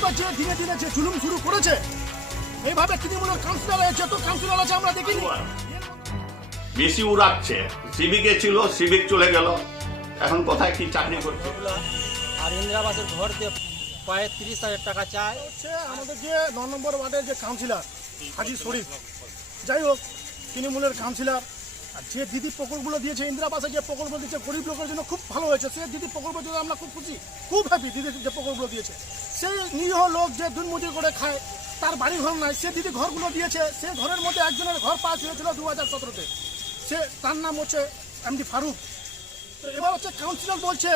এইভাবে যে দিনে দিনে যে জুলুম শুরু করেছে। এইভাবে তৃণমূলের কাউন্সিলর যত কাউন্সিলর আছে আমরা দেখিনি। বেশি উড়াচ্ছে। সিভিকে ছিল সিভিক চলে গেল। এখন কোথায় কি চাকরি করছে? আর ইন্দিরাবাসের ঘর দিয়ে প্রায় তিরিশ হাজার টাকা চায় হচ্ছে আমাদের যে ন নম্বর ওয়ার্ডের যে কাউন্সিলর হাজি শরীফ। যাই হোক তৃণমূলের কাউন্সিলর আর যে দিদি প্রকল্পগুলো দিয়েছে, ইন্দিরা ইন্দিরাবাসে যে প্রকল্প দিয়েছে, গরিব লোকের জন্য খুব ভালো হয়েছে। সে দিদি প্রকল্প জন্য আমরা খুব খুশি, খুব হ্যাপি দিদি যে প্রকল্পগুলো দিয়েছে। সেই নিরীহ লোক যে দিন মজুরি করে খায়, তার বাড়ি ঘর নাই। সে দিদি ঘরগুলো দিয়েছে, সে ঘরের মধ্যে একজনের ঘর পাস হয়েছিল দু হাজার সতেরোতে। সে, তার নাম হচ্ছে এমডি ফারুক। তো এবার হচ্ছে কাউন্সিলর বলছে,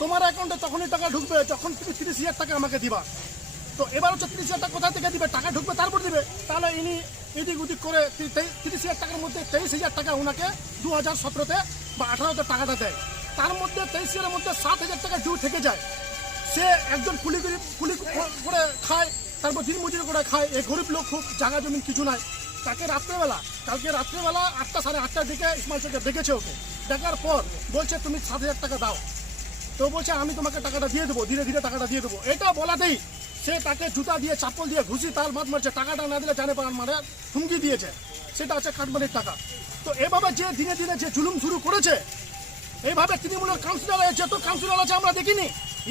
তোমার অ্যাকাউন্টে তখনই টাকা ঢুকবে যখন তুমি তিরিশ হাজার টাকা আমাকে দিবা। তো এবার হচ্ছে তিরিশ হাজার টাকা থেকে দিবে? টাকা ঢুকবে, তারপর দিবে। তাহলে ইনি এদিক ওদিক করে তিরিশ হাজার টাকার মধ্যে তেইশ হাজার টাকা ওনাকে দু হাজার সতেরোতে বা আঠারোতে টাকাটা দেয়। তার মধ্যে তেইশ হাজারের মধ্যে সাত হাজার টাকা ডিউ থেকে যায়। সে একজন কুলি কুলি করে খায়, তারপর দিন মজুরি করে খায়। এই গরিব লোক খুব জায়গা জমিন কিছু নাই। তাকে রাত্রেবেলা, কালকে রাত্রেবেলা আটটা সাড়ে আটটার দিকে ইসমাইল চোখে ডেকেছে ওকে। দেখার পর বলছে, তুমি সাত হাজার টাকা দাও। তো বলছে, আমি তোমাকে টাকাটা দিয়ে দেবো, ধীরে ধীরে টাকাটা দিয়ে দেবো। এটা বলাতেই সে তাকে জুতা দিয়ে, চাপল দিয়ে ঘুষি, তাল মাত মারছে, টাকাটা না দিলে জানে পান মানে হুমকি দিয়েছে। সেটা আছে কাঠমানির টাকা। তো এভাবে যে দিনে দিনে যে জুলুম শুরু করেছে, এইভাবে তৃণমূলের কাউন্সিলর যত কাউন্সিলর আছে আমরা দেখিনি।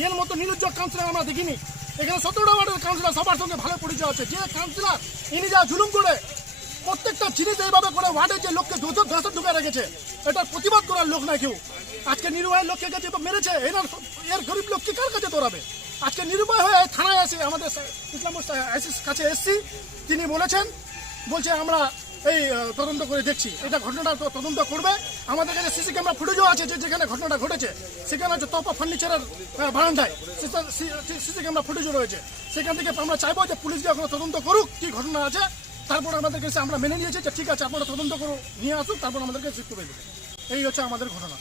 এর মতো নিরুদ্যোগ কাউন্সিলর আমরা দেখিনি। এখানে সতেরোটা ওয়ার্ডের কাউন্সিলর সবার সঙ্গে ভালো পরিচয় আছে। যে কাউন্সিলর ইনি যা জুলুম করে, প্রত্যেকটা জিনিস এইভাবে করে ওয়ার্ডে যে লোককে দোষর দোষর ঢুকে রেখেছে এটার প্রতিবাদ করার লোক নাই কেউ। আজকে নিরুপায় লোককে কাছে মেরেছে, এনার এর গরিব লোক কি কার কাছে দৌড়াবে? আজকে নিরুপায় হয়ে থানায় আসে আমাদের ইসলামপুর আইসিস কাছে এসছি। তিনি বলেছেন, বলছে, আমরা এই তদন্ত করে দেখছি। এটা ঘটনাটা তদন্ত করবে। আমাদের কাছে সিসি ক্যামেরা ফুটেজও আছে যে যেখানে ঘটনাটা ঘটেছে। সেখানে হচ্ছে তপা ফার্নিচারের বারান্দায় সিসি ক্যামেরা ফুটেজও রয়েছে। সেখান থেকে আমরা চাইব যে পুলিশ গিয়ে এখনও তদন্ত করুক, কি ঘটনা আছে। তারপর আমাদের কাছে আমরা মেনে নিয়েছি যে ঠিক আছে, আপনারা তদন্ত করো, নিয়ে আসুক, তারপর আমাদেরকে শিফট করে দেবে এই হচ্ছে আমাদের ঘটনা।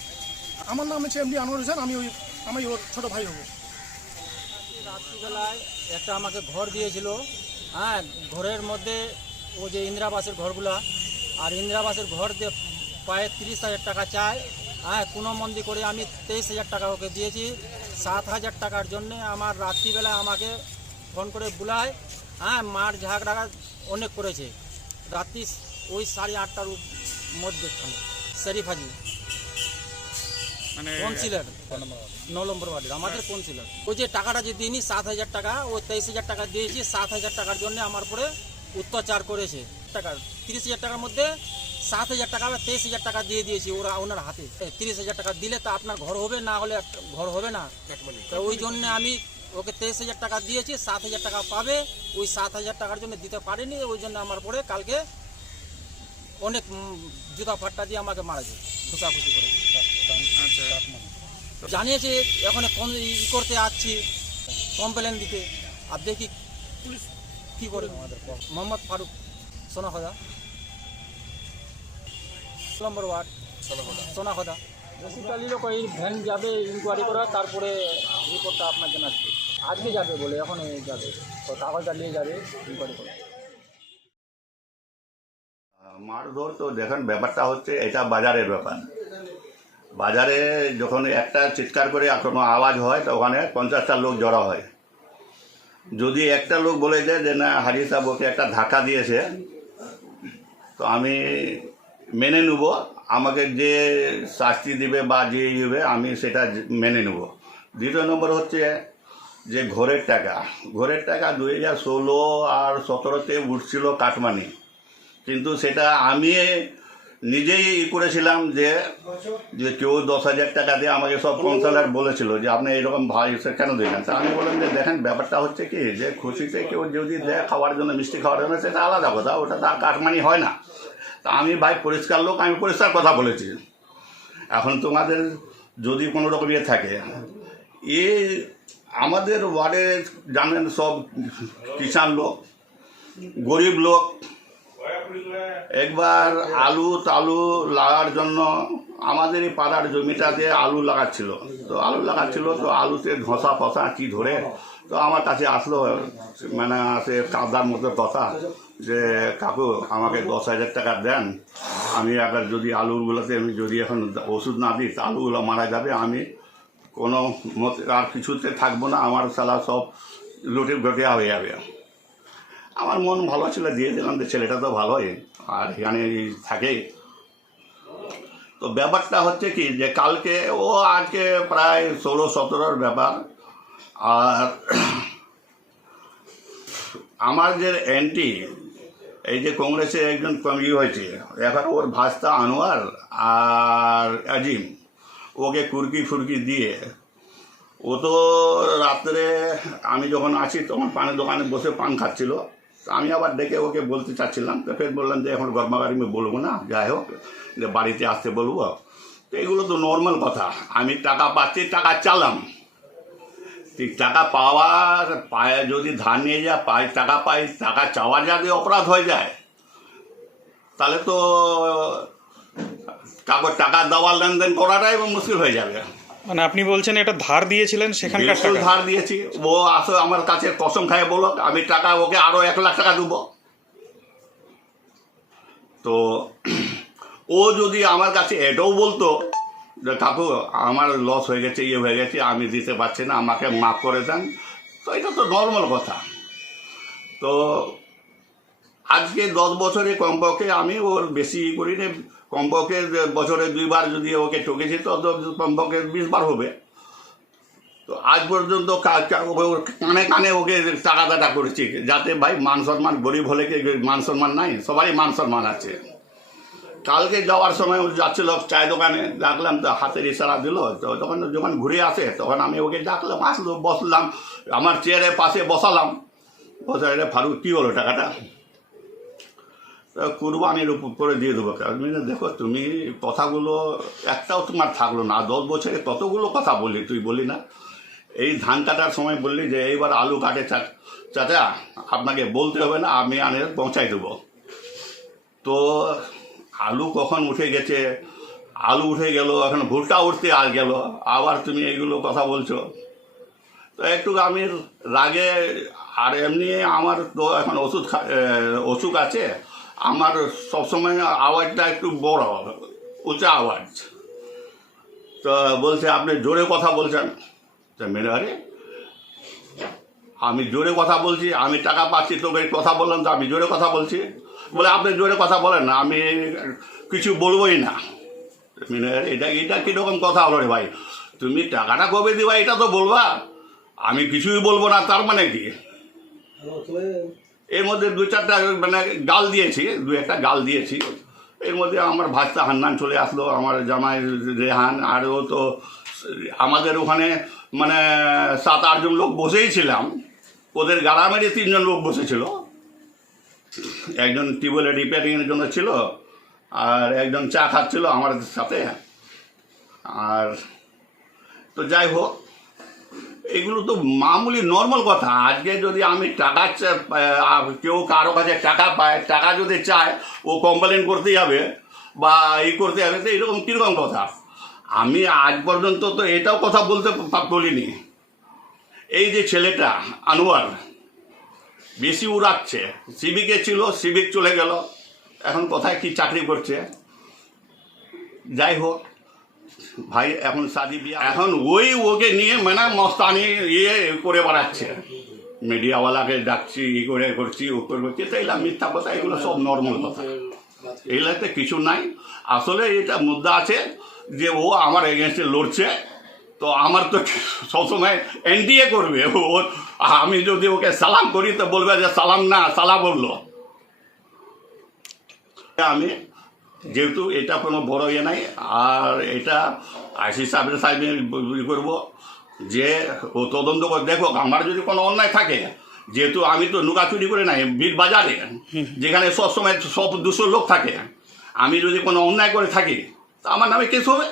আমার নাম হচ্ছে এমডি আনোয়ার হোসেন, আমি ওই, আমি ওর ছোটো ভাই হব। রাত্রিবেলায় একটা আমাকে ঘর দিয়েছিল। হ্যাঁ ঘরের মধ্যে ও যে ইন্দিরাবাসের ঘরগুলা, আর ইন্দিরাবাসের ঘর দিয়ে পায়ে তিরিশ হাজার টাকা চায় হ্যাঁ কোনো মন্দি করে আমি তেইশ হাজার টাকা ওকে দিয়েছি। সাত হাজার টাকার জন্য আমার রাত্রিবেলা আমাকে ফোন করে বুলায় হ্যাঁ মার ঝাগড়া অনেক করেছে। রাত্রি ওই সাড়ে আটটার মধ্যে শরীফ হাজি। মানে ন নম্বর ওয়ার্ডের আমাদের কাউন্সিলর ওই যে টাকাটা যে দিইনি সাত হাজার টাকা ও তেইশ হাজার টাকা দিয়েছি সাত হাজার টাকার জন্য আমার পরে অত্যাচার করেছে। টাকা তিরিশ হাজার টাকার মধ্যে সাত হাজার টাকা বা তেইশ হাজার টাকা দিয়ে দিয়েছি ওরা ওনার হাতে। তিরিশ হাজার টাকা দিলে তো আপনার ঘর হবে না হলে ঘর হবে না। তো ওই জন্য আমি ওকে তেইশ হাজার টাকা দিয়েছি সাত হাজার টাকা পাবে ওই সাত হাজার টাকার জন্য দিতে পারেনি ওই জন্য আমার পরে কালকে অনেক জুতা ফাট্টা দিয়ে আমাকে মারা যায় খুশাখুশি করে। জানিয়েছে এখন কোন ই করতে আসছি কমপ্লেন দিতে। আর দেখি পুলিশ কি করে। Mohammad Farooq Sonakhada number ward Sonakhada basically লোক এই ভ্যান যাবে ইনকোয়ারি করা তারপরে রিপোর্টটা আপনার জানাচ্ছে আজকে যাবে বলে এখন যাবে। তো কাগজটা নিয়ে যাবে ইনকোয়ারি করে। মারধর তো দেখেন ব্যাপারটা হচ্ছে এটা বাজারের ব্যাপার। বাজারে যখন একটা চিৎকার করে কোনো আওয়াজ হয়, তো ওখানে পঞ্চাশটা লোক জড়ো হয়। যদি একটা লোক বলে দেয় যে, না সাহেব ওকে একটা ধাক্কা দিয়েছে, তো আমি মেনে নেব। আমাকে যে শাস্তি দিবে বা যে হবে, আমি সেটা মেনে নেব। দ্বিতীয় নম্বর হচ্ছে যে ঘরের টাকা। ঘরের টাকা দুই হাজার ষোলো আর সতেরোতে উঠছিল কাটমানি। কিন্তু সেটা আমি নিজেই ই করেছিলাম যে যে কেউ দশ হাজার টাকা দিয়ে আমাকে সব কাউন্সিলার বলেছিল যে, আপনি এরকম ভাই, সে কেন দিলেন? তা আমি বললাম যে, দেখেন, ব্যাপারটা হচ্ছে কি, যে খুশিতে কেউ যদি দেয় খাওয়ার জন্য, মিষ্টি খাওয়ার জন্য, সেটা আলাদা কথা, ওটা তো আর কাটমানি হয় না। তা আমি ভাই পরিষ্কার লোক, আমি পরিষ্কার কথা বলেছি। এখন তোমাদের যদি কোনো রকম ইয়ে থাকে, এ আমাদের ওয়ার্ডে জানেন সব কিষাণ লোক, গরিব লোক একবার আলু তালু লাগার জন্য আমাদের এই পাড়ার জমিটাতে আলু লাগাচ্ছিল। তো আলু লাগাচ্ছিল, তো আলুতে ধসা ফসা কি ধরে তো আমার কাছে আসলো মানে আসে কাদার মতো কথা যে, কাকু, আমাকে দশ হাজার টাকা দেন। আমি আবার যদি আলুগুলোতে, আমি যদি এখন ওষুধ না দিই আলুগুলো মারা যাবে। আমি কোনো মতে আর কিছুতে থাকব না। আমার সালা সব লুটে ঘটিয়া হয়ে যাবে। আমার মন ভালো ছিল, দিয়ে দিলাম যে ছেলেটা তো ভালোই। আর এখানে থাকে। তো ব্যাপারটা হচ্ছে কি, যে কালকে ও আজকে প্রায় ষোলো সতেরোর ব্যাপার। আর আমার যে অ্যান্টি এই যে কংগ্রেসে একজন কমিটি হয়েছে এখন ওর ভাস্তা আনোয়ার আর আজিম, ওকে কুরকি ফুরকি দিয়ে, ও তো রাত্রে আমি যখন আছি তখন পানের দোকানে বসে পান খাচ্ছিল। আমি আবার ডেকে ওকে বলতে চাচ্ছিলাম, তো ফের বললাম যে এখন গরমাগাড়ি আমি বলব না, যাই হোক, যে বাড়িতে আসতে বলব। তো এগুলো তো নর্মাল কথা, আমি টাকা পাচ্ছি, টাকা চালাম। ঠিক, টাকা পাওয়ার পায়ে যদি ধার নিয়ে যায় পাই, টাকা পাই, টাকা চাওয়া যদি অপরাধ হয়ে যায়। তাহলে তো কাগজ টাকা দেওয়ার লেনদেন করাটাই মুশকিল হয়ে যাবে। মানে আপনি বলছেন এটা ধার দিয়েছিলেন সেখানকার টাকা। ধার দিয়েছি। ও আসো আমার কাছে কসম খায় বলো আমি টাকা ওকে আরও এক লাখ টাকা দেবো। তো ও যদি আমার কাছে এটাও বলতো যে কাকু আমার লস হয়ে গেছে ইয়ে হয়ে গেছে আমি দিতে পারছি না আমাকে মাফ করে দেন। তো এটা তো নর্মাল কথা। তো আজকে দশ বছরে কমপক্ষে আমি ওর বেশি করি না কমপক্ষে বছরে দুইবার যদি ওকে ঠকেছি, তো তো কমপক্ষে বিশ বার হবে। তো আজ পর্যন্ত কানে কানে ওকে টাকা দাটা করেছি, যাতে ভাই মান সম্মান, গরিব হলে কি মান সম্মান নাই? সবারই মান সম্মান আছে। কালকে যাওয়ার সময় ও যাচ্ছিল চায় দোকানে, ডাকলাম, তো হাতের ইশারা দিল। তো তখন যখন ঘুরে আসে, তখন আমি ওকে ডাকলাম, আসলো, বসলাম, আমার চেয়ারের পাশে বসালাম। বসে ফারুক, কী হলো টাকাটা? কুরবানির উপর করে দিয়ে দেবো। আমি দেখো, তুমি কথাগুলো, একটাও তোমার থাকল না। দশ বছরে কতগুলো কথা বললি, তুই বলি না। এই ধান কাটার সময় বললি যে, এইবার আলু কাটে চাচা, আপনাকে বলতে হবে না, আমি আনে পৌঁছাই দেবো। তো আলু কখন উঠে গেছে? আলু উঠে গেল, এখন ভুট্টা উঠতে আর গেল। আবার তুমি এইগুলো কথা বলছো। তো একটু আমি রাগে, আর এমনি আমার তো এখন ওষুধ অসুখ আছে। আমার সবসময় আওয়াজটা একটু বড় হবে, উঁচা আওয়াজ। তো বলছে, আপনি জোরে কথা বলছেন? তা মেরে আরে, আমি জোরে কথা বলছি, আমি টাকা পাচ্ছি, তোকে কথা বললাম, তো আমি জোরে কথা বলছি। বলে, আপনি জোরে কথা বলেন না, আমি কিছু বলবোই না। আরে, এটা এটা কীরকম কথা হলো রে ভাই? তুমি টাকাটা কবে দিবা, এটা তো বলবা। আমি কিছুই বলব না, তার মানে কি? এর মধ্যে দু চারটা মানে গাল দিয়েছি, দু একটা গাল দিয়েছি। এর মধ্যে আমার ভাস্তা হান্নান চলে আসলো, আমার জামাই রেহান আর ও তো আমাদের ওখানে মানে সাত আটজন লোক বসেই ছিলাম। ওদের গ্রামেরই তিনজন লোক বসেছিল। একজন টিউবওয়েলের রিপেয়ারিংয়ের জন্য ছিল, আর একজন চা খাচ্ছিল আমার সাথে। আর তো যাই হোক এগুলো তো মামুলি নর্মাল কথা। আজকে যদি আমি টাকা কেউ কারও কাছে টাকা পায়, টাকা যদি চায়, ও কমপ্লেন করতে যাবে বা এই করতে যাবে তো এরকম কীরকম কথা? আমি আজ পর্যন্ত তো এটাও কথা বলতে বলিনি। এই যে ছেলেটা, আনোয়ার, বেশি উড়াচ্ছে। সিভিকে ছিল, সিভিক চলে গেল। এখন কোথায় কি চাকরি করছে? যাই হোক ভাই, এখন শাদি বিয়া এখন ওই ওকে নিয়ে মানে মস্তানি ইয়ে করে বেড়াচ্ছে। মিডিয়াওয়ালাকে ডাকছি, ই করে করছি, ও করে করছি তো এগুলা মিথ্যা কথা, এগুলো সব নর্মাল কথা। এগুলাতে কিছু নাই। আসলে এটা মুদ্রা আছে যে ও আমার এগেনস্টে লড়ছে, তো আমার তো সবসময় এনডিএ করবে। ও, আমি যদি ওকে সালাম করি, তো বলবে যে সালাম না সালা বলল। আমি যেহেতু এটা কোনো বড় ইয়ে নাই, আর এটা আইসি সাহেবের সাহেবের করব যে, ও তদন্ত করে, দেখো, আমার যদি কোনো অন্যায় থাকে, যেহেতু আমি তো নুকা চুরি করে নাই, বীর বাজারে, যেখানে সবসময় সব দুশো লোক থাকে, আমি যদি কোনো অন্যায় করে থাকি, তা আমার নামে কেস হবে?